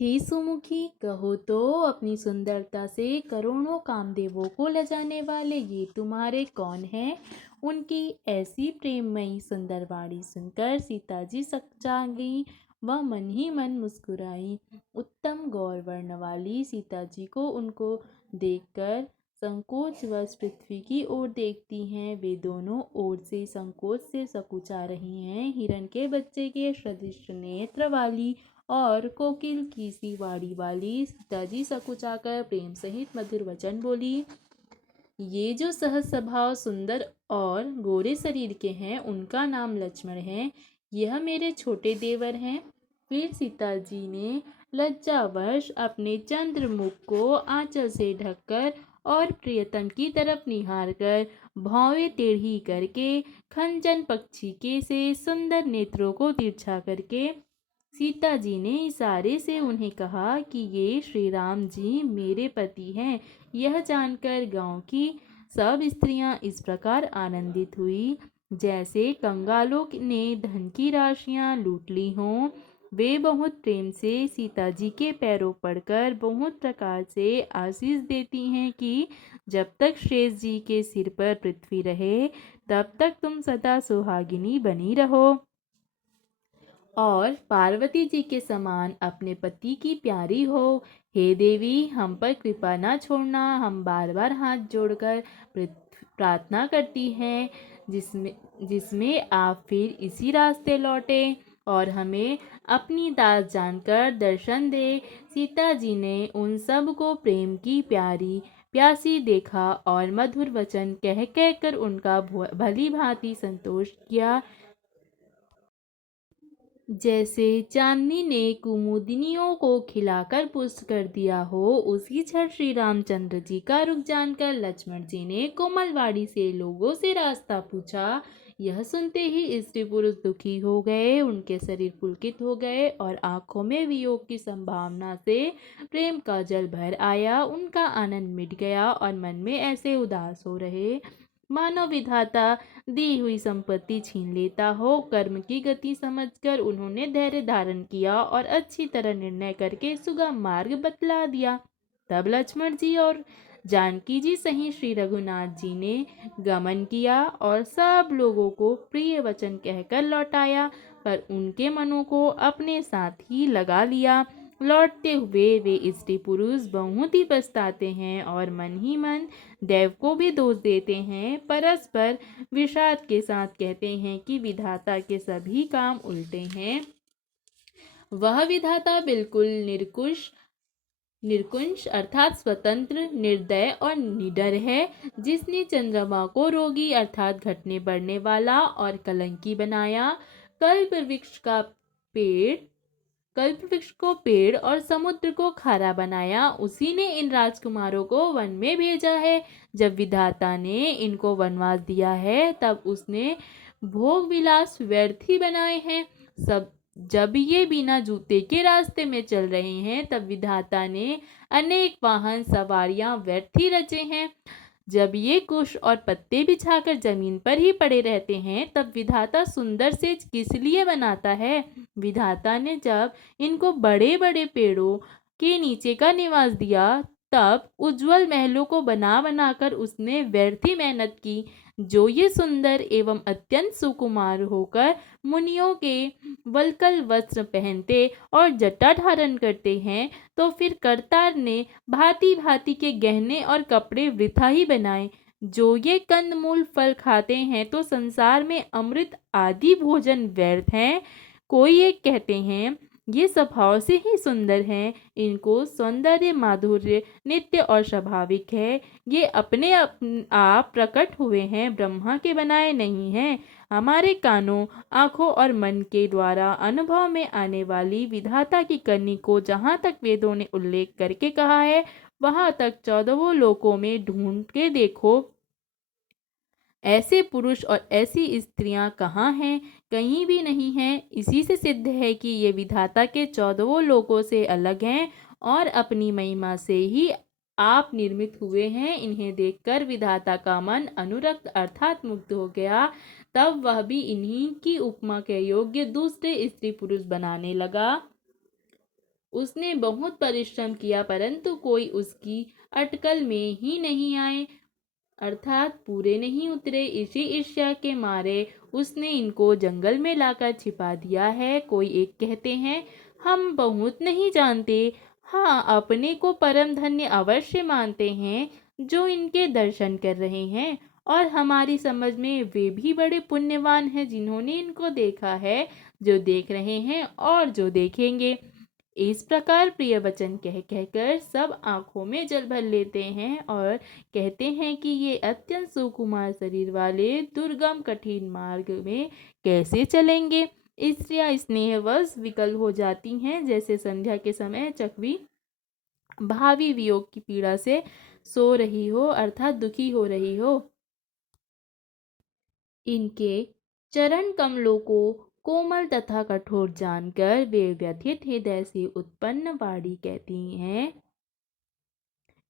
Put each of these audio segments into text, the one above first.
हे सुमुखी, कहो तो अपनी सुंदरता से करोड़ों कामदेवों को लजाने वाले ये तुम्हारे कौन हैं। उनकी ऐसी प्रेममयी सुंदर वाणी सुनकर सीता जी सकचा गई। वह मन ही मन मुस्कुराई। उत्तम गौर वर्ण वाली सीता जी को उनको देखकर संकोचवश पृथ्वी की ओर देखती हैं। वे दोनों ओर से संकोच से सकुचा रही हैं। हिरण के बच्चे के सदृश नेत्र वाली और कोकिल की सी वाणी वाली सीता जी सकुचाकर प्रेम सहित मधुर वचन बोली। ये जो सहज स्वभाव सुंदर और गोरे शरीर के हैं, उनका नाम लक्ष्मण है। यह मेरे छोटे देवर हैं। फिर सीता जी ने लज्जावश अपने चंद्रमुख को आंचल से ढककर और प्रियतम की तरफ निहार कर भौवें टेढ़ी करके खंजन पक्षी के से सुंदर नेत्रों को तिरछा करके सीता जी ने इशारे से उन्हें कहा कि ये श्री राम जी मेरे पति हैं। यह जानकर गांव की सब स्त्रियां इस प्रकार आनंदित हुई जैसे कंगालों ने धन की राशियां लूट ली हों। वे बहुत प्रेम से सीता जी के पैरों पड़कर बहुत प्रकार से आशीष देती हैं कि जब तक शेष जी के सिर पर पृथ्वी रहे तब तक तुम सदा सुहागिनी बनी रहो और पार्वती जी के समान अपने पति की प्यारी हो। हे देवी, हम पर कृपा न छोड़ना। हम बार बार हाथ जोड़कर प्रार्थना करती हैं जिसमें जिसमें आप फिर इसी रास्ते लौटे और हमें अपनी दास जानकर दर्शन दे। सीता जी ने उन सब को प्रेम की प्यारी प्यासी देखा और मधुर वचन कह कहकर उनका भली भांति संतोष किया। जैसे चांदनी ने कुमुदिनियों को खिलाकर पुष्ट कर दिया हो, उसी क्षण श्री रामचंद्र जी का रुख जानकर लक्ष्मण जी ने कोमलवाड़ी से लोगों से रास्ता पूछा। यह सुनते ही स्त्री पुरुष दुखी हो गए, उनके शरीर पुलकित हो गए और आंखों में वियोग की संभावना से प्रेम का जल भर आया। उनका आनंद मिट गया और मन में ऐसे उदास हो रहे मानो विधाता दी हुई संपत्ति छीन लेता हो। कर्म की गति समझकर उन्होंने धैर्य धारण किया और अच्छी तरह निर्णय करके सुगम मार्ग बतला दिया। तब लक्ष्मण जी और जानकी जी सही श्री रघुनाथ जी ने गमन किया और सब लोगों को प्रिय वचन कहकर लौटाया, पर उनके मनों को अपने साथ ही लगा लिया। लौटते हुए वे स्त्री पुरुष बहुत ही पछताते हैं और मन ही मन देव को भी दोष देते हैं। परस्पर विषाद के साथ कहते हैं कि विधाता के सभी काम उल्टे हैं। वह विधाता बिल्कुल निरकुश अर्थात स्वतंत्र, निर्दय और निडर है। जिसने चंद्रमा को रोगी अर्थात घटने बढ़ने वाला और कलंकी बनाया, कल्प वृक्ष को पेड़ और समुद्र को खारा बनाया, उसी ने इन राजकुमारों को वन में भेजा है। जब विधाता ने इनको वनवास दिया है तब उसने भोग विलास व्यर्थ ही बनाए हैं। सब जब ये बिना जूते के रास्ते में चल रहे हैं तब विधाता ने अनेक वाहन सवारियां व्यर्थ ही रचे हैं। जब ये कुश और पत्ते बिछाकर जमीन पर ही पड़े रहते हैं तब विधाता सुंदर सेज किस लिए बनाता है। विधाता ने जब इनको बड़े बड़े पेड़ों के नीचे का निवास दिया तब उज्जवल महलों को बना बनाकर उसने व्यर्थ ही मेहनत की। जो ये सुंदर एवं अत्यंत सुकुमार होकर मुनियों के वल्कल वस्त्र पहनते और जटा धारण करते हैं, तो फिर करतार ने भांति भांति के गहने और कपड़े वृथा ही बनाए। जो ये कंदमूल फल खाते हैं तो संसार में अमृत आदि भोजन व्यर्थ हैं। कोई एक कहते हैं ये स्वभाव से ही सुंदर हैं, इनको सौंदर्य माधुर्य नित्य और स्वाभाविक है। ये अपने आप प्रकट हुए हैं, ब्रह्मा के बनाए नहीं हैं। हमारे कानों, आँखों और मन के द्वारा अनुभव में आने वाली विधाता की करनी को जहाँ तक वेदों ने उल्लेख करके कहा है, वहाँ तक 14 लोकों में ढूंढ के देखो, ऐसे पुरुष और ऐसी स्त्रियां कहाँ हैं? कहीं भी नहीं हैं। इसी से सिद्ध है कि ये विधाता के 14 लोकों से अलग हैं और अपनी महिमा से ही आप निर्मित हुए हैं। इन्हें देखकर विधाता का मन अनुरक्त अर्थात मुग्ध हो गया। तब वह भी इन्हीं की उपमा के योग्य दूसरे स्त्री पुरुष बनाने लगा। उसने बहुत परिश्रम किया परंतु कोई उसकी अटकल में ही नहीं आए, अर्थात पूरे नहीं उतरे। इसी ईर्ष्या के मारे उसने इनको जंगल में लाकर छिपा दिया है। कोई एक कहते हैं, हम बहुत नहीं जानते, हाँ अपने को परम धन्य अवश्य मानते हैं जो इनके दर्शन कर रहे हैं, और हमारी समझ में वे भी बड़े पुण्यवान हैं जिन्होंने इनको देखा है, जो देख रहे हैं और जो देखेंगे। इस प्रकार प्रिय वचन कह कहकर सब आंखों में जल भर लेते हैं और कहते हैं कि ये अत्यंत सुकुमार शरीर वाले दुर्गम कठिन मार्ग में कैसे चलेंगे। स्त्रियां स्नेहवश विकल हो जाती हैं, जैसे संध्या के समय चकवी भावी वियोग की पीड़ा से सो रही हो, अर्थात दुखी हो रही हो। इनके चरण कमलों को कोमल तथा कठोर जानकर वे व्यथित हृदय से उत्पन्न वाणी कहती हैं।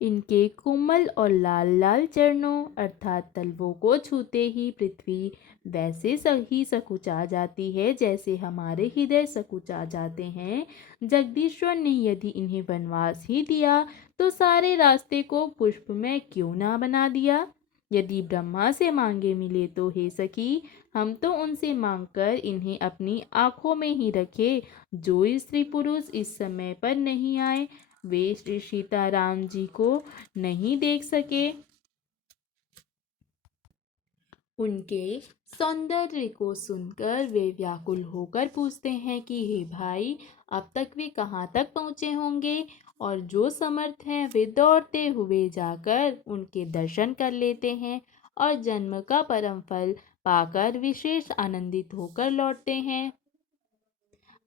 इनके कोमल और लाल लाल चरणों अर्थात तलवों को छूते ही पृथ्वी वैसे ही सकुचा जाती है जैसे हमारे हृदय सकुचा जाते हैं। जगदीश्वर ने यदि इन्हें वनवास ही दिया तो सारे रास्ते को पुष्पमय क्यों ना बना दिया। यदि ब्रह्मा से मांगे मिले तो हे सखी, हम तो उनसे मांगकर इन्हें अपनी आंखों में ही रखे। जो स्त्री पुरुष इस समय पर नहीं आए वे श्री सीताराम जी को नहीं देख सके। उनके सौंदर्य को सुनकर वे व्याकुल होकर पूछते हैं कि हे भाई, अब तक वे कहाँ तक पहुँचे होंगे। और जो समर्थ हैं वे दौड़ते हुए जाकर उनके दर्शन कर लेते हैं और जन्म का परम फल पाकर विशेष आनंदित होकर लौटते हैं।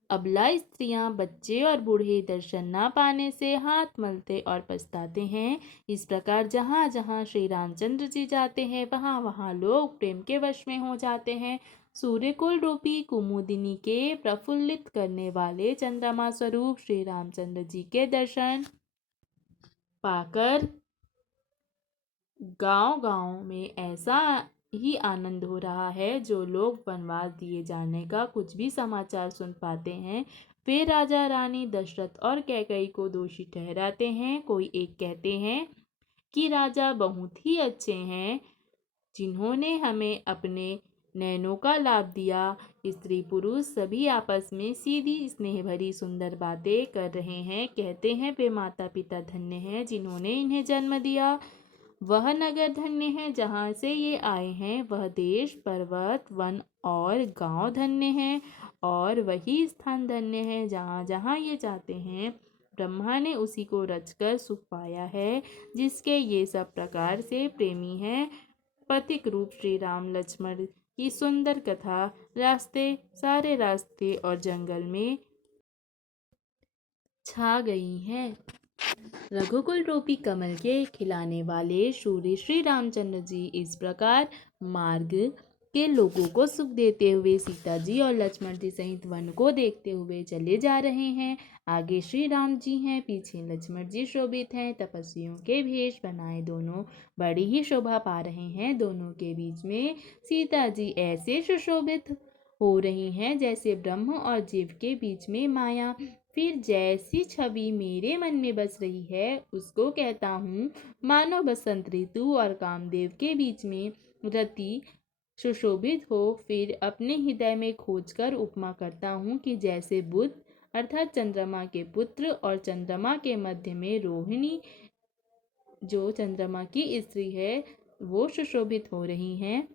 अबला स्त्रियां, बच्चे और बूढ़े दर्शन न पाने से हाथ मलते और पछताते हैं। इस प्रकार जहाँ जहाँ श्री रामचंद्र जी जाते हैं वहाँ वहाँ लोग प्रेम के वश में हो जाते हैं। सूर्यकुल रूपी कुमुदिनी के प्रफुल्लित करने वाले चंद्रमा स्वरूप श्री रामचंद्र जी के दर्शन पाकर गांव गांव में ऐसा ही आनंद हो रहा है। जो लोग वनवास दिए जाने का कुछ भी समाचार सुन पाते हैं वे राजा रानी दशरथ और कैकई को दोषी ठहराते हैं। कोई एक कहते हैं कि राजा बहुत ही अच्छे हैं जिन्होंने हमें अपने नैनों का लाभ दिया। स्त्री पुरुष सभी आपस में सीधी स्नेह भरी सुंदर बातें कर रहे हैं। कहते हैं वे माता पिता धन्य हैं जिन्होंने इन्हें जन्म दिया। वह नगर धन्य है जहाँ से ये आए हैं। वह देश पर्वत वन और गांव धन्य है और वही स्थान धन्य है जहाँ जहाँ ये जाते हैं। ब्रह्मा ने उसी को रचकर सुख पाया है जिसके ये सब प्रकार से प्रेमी हैं। पथिक रूप श्री राम लक्ष्मण की सुंदर कथा रास्ते सारे रास्ते और जंगल में छा गई है। रघुकुल रूपी कमल के खिलाने वाले सूर्य श्री रामचंद्र जी इस प्रकार मार्ग के लोगों को सुख देते हुए सीता जी और लक्ष्मण जी सहित वन को देखते हुए चले जा रहे हैं। आगे श्री राम जी हैं, पीछे लक्ष्मण जी शोभित हैं, तपस्वियों के भेष बनाए दोनों बड़ी ही शोभा पा रहे हैं। दोनों के बीच में सीता जी ऐसे सुशोभित हो रही हैं जैसे ब्रह्म और जीव के बीच में माया। फिर जैसी छवि मेरे मन में बस रही है उसको कहता हूँ, मानो बसंत ऋतु और कामदेव के बीच में रति सुशोभित हो। फिर अपने हृदय में खोजकर उपमा करता हूँ कि जैसे बुध अर्थात चंद्रमा के पुत्र और चंद्रमा के मध्य में रोहिणी जो चंद्रमा की स्त्री है वो सुशोभित हो रही हैं।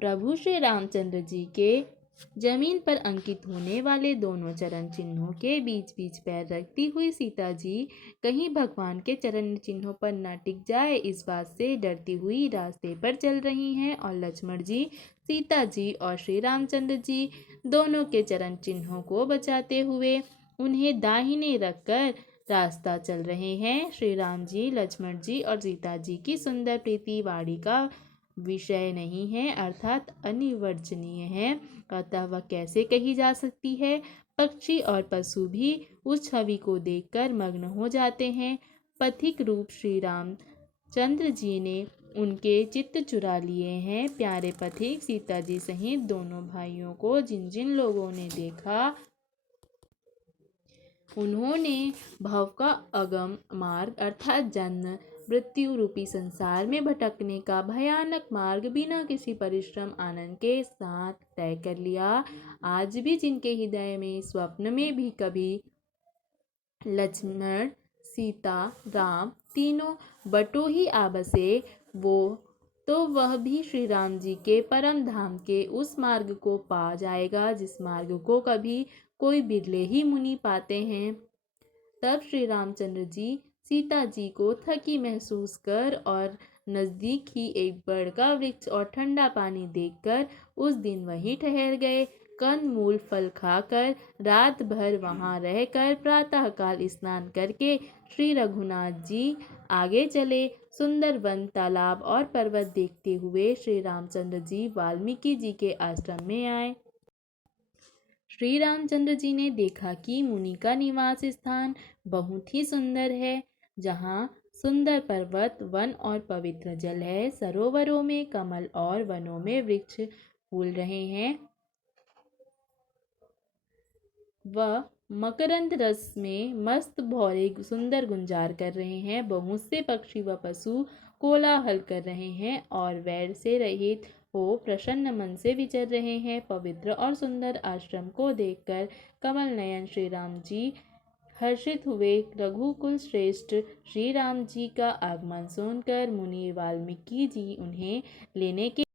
प्रभु श्री रामचंद्र जी के जमीन पर अंकित होने वाले दोनों चरण चिन्हों के बीच बीच पैर रखती हुई सीता जी कहीं भगवान के चरण चिन्हों पर न टिक जाए इस बात से डरती हुई रास्ते पर चल रही हैं। और लक्ष्मण जी, सीता जी और श्री रामचंद्र जी दोनों के चरण चिन्हों को बचाते हुए उन्हें दाहिने रखकर रास्ता चल रहे हैं। श्री राम जी, लक्ष्मण जी और सीता जी की सुंदर प्रीति वाणी का विषय नहीं है अर्थात अनिवर्चनीय है, अतः वह कैसे कही जा सकती है। पक्षी और पशु भी उस छवि को देखकर मग्न हो जाते हैं। पथिक रूप श्री राम चंद्र जी ने उनके चित्त चुरा लिए हैं। प्यारे पथिक, सीता जी सहित दोनों भाइयों को जिन जिन लोगों ने देखा उन्होंने भव का अगम मार्ग अर्थात जन्म मृत्यु रूपी संसार में भटकने का भयानक मार्ग बिना किसी परिश्रम आनंद के साथ तय कर लिया। आज भी जिनके हृदय में स्वप्न में भी कभी लक्ष्मण सीता राम तीनों बटोही आ बसे, वो तो वह भी श्री राम जी के परम धाम के उस मार्ग को पा जाएगा जिस मार्ग को कभी कोई बिरले ही मुनि पाते हैं। तब श्री रामचंद्र जी सीता जी को थकी महसूस कर और नजदीक ही एक बड़ का वृक्ष और ठंडा पानी देखकर उस दिन वहीं ठहर गए। कंद मूल फल खाकर रात भर वहां रहकर प्रातःकाल स्नान करके श्री रघुनाथ जी आगे चले। सुंदर वन तालाब और पर्वत देखते हुए श्री रामचंद्र जी वाल्मीकि जी के आश्रम में आए। श्री रामचंद्र जी ने देखा कि मुनि का निवास स्थान बहुत ही सुंदर है, जहाँ सुंदर पर्वत वन और पवित्र जल है। सरोवरों में कमल और वनों में वृक्ष फूल रहे हैं। वह मकरंद रस में मस्त भौरे सुंदर गुंजार कर रहे हैं। बहुत से पक्षी व पशु कोलाहल कर रहे हैं और वैर से रहित हो प्रसन्न मन से विचर रहे हैं। पवित्र और सुंदर आश्रम को देखकर कमल नयन श्री राम जी हर्षित हुए। रघुकुल श्रेष्ठ श्री राम जी का आगमन सुनकर मुनि वाल्मीकि जी उन्हें लेने के